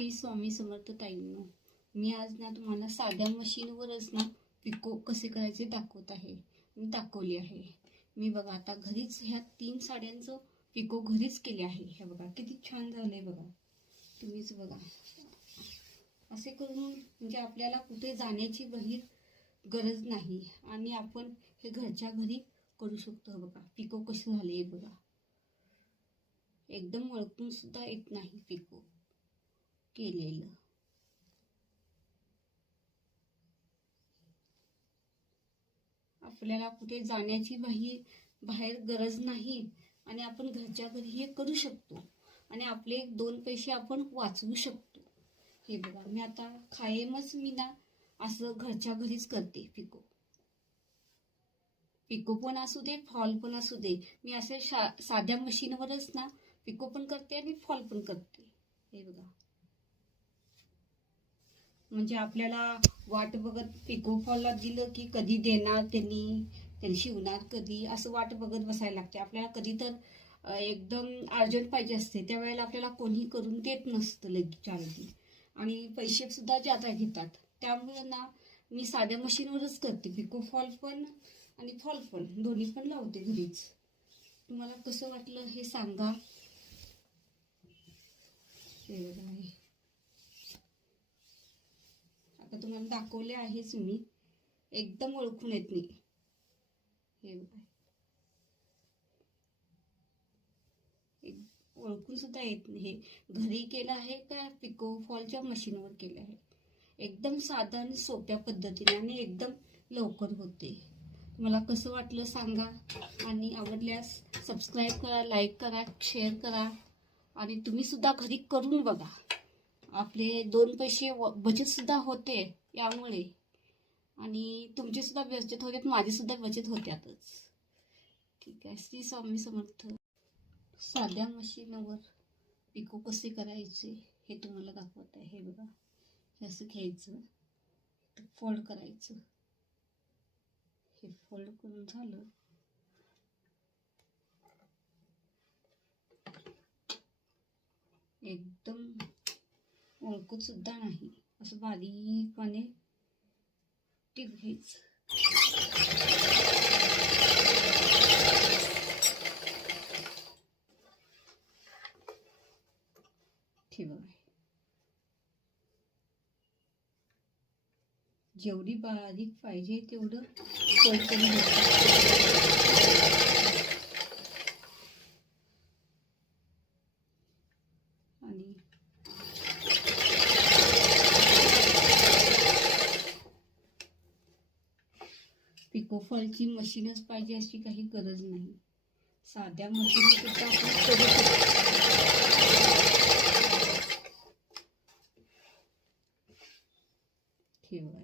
श्री स्वामी समर्थ ताईंनो, मी आज ना तुम्हाला साध्या मशीनवरच ना पिको कसे करायचे दाखवत आहे. मी दाखवली आहे. मी बघा आता घरीच ह्या 3 साड्यांचं पिको घरीच केले आहे. हे बघा किती छान झालंय बघा, तुम्हीच बघा. असे करून म्हणजे आपल्याला कुठे जाण्याची बाहेर गरज नाही आणि आपण हे घरच्या घरी करू शकतो. बघा पिको कसे झाले बघा, एकदम ओळखून सुद्धा येत नाही पिको केलेलं. आपल्याला कुठे जाण्याची बाहेर गरज नाही आणि आपण घरच्या घरी हे करू शकतो आणि आपले 2 पैसे आपण वाचवू शकतो. हे बघा मी आता कायमच मी ना असं घरच्या घरीच करते. पिको पण असू दे, फॉल पण असू दे, मी असे साध्या मशीनवरच ना पिको पण करते आणि फॉल पण करते. हे बघा म्हणजे आपल्याला वाट बघत पिको फॉलला दिलं की कधी देणार त्यांनी शिवणार कधी, असं वाट बघत बसायला लागते आपल्याला. कधी तर एकदम अर्जंट पाहिजे असते, त्यावेळेला आपल्याला कोणी करून देत नसतं लगेच चालती आणि पैसे सुद्धा जादा घेतात. त्यामुळे ना मी साध्या मशीनवरच करते. पिको फॉल पण आणि फॉल पण दोन्ही पण लावते घरीच. तुम्हाला कसं वाटलं हे सांगा. हे बघा आता तुम्हाला दाखवले आहेच मी, एकदम ओळखून येत नाही. हे बघा ओळखून सुद्धा येत नाही. हे घरी केलं आहे का पिको फॉलच्या मशीनवर केलं आहे. एकदम साधा आणि सोप्या पद्धतीने आणि एकदम लवकर होते. मला कसं वाटलं सांगा आणि आवडल्यास सबस्क्राईब करा, लाईक करा, शेअर करा आणि तुम्ही सुद्धा घरी करून बघा. आपले 2 पैसे बचत सुद्धा होते यामुळे आणि तुमची सुद्धा बचत होते, माझी सुद्धा बचत होत्यातच. ठीक आहे. श्री स्वामी समर्थ. साध्या मशीनवर पिको कसे करायचे हे तुम्हाला दाखवत आहे. हे बघा हे असं घ्यायचं, फोल्ड करायचं. हे फोल्ड करून झालं एकदम ओळखत सुद्धा नाही, असं बारीकपणे टिप घ्यायचं. ठेवा जेवढी बारीक पाहिजे तेवढं फोल्ड करून आणि पिको फॉलची मशीनच पाहिजे अशी काही गरज नाही. साध्या मशीन सुद्धा आपण करू शकतो. ठेवा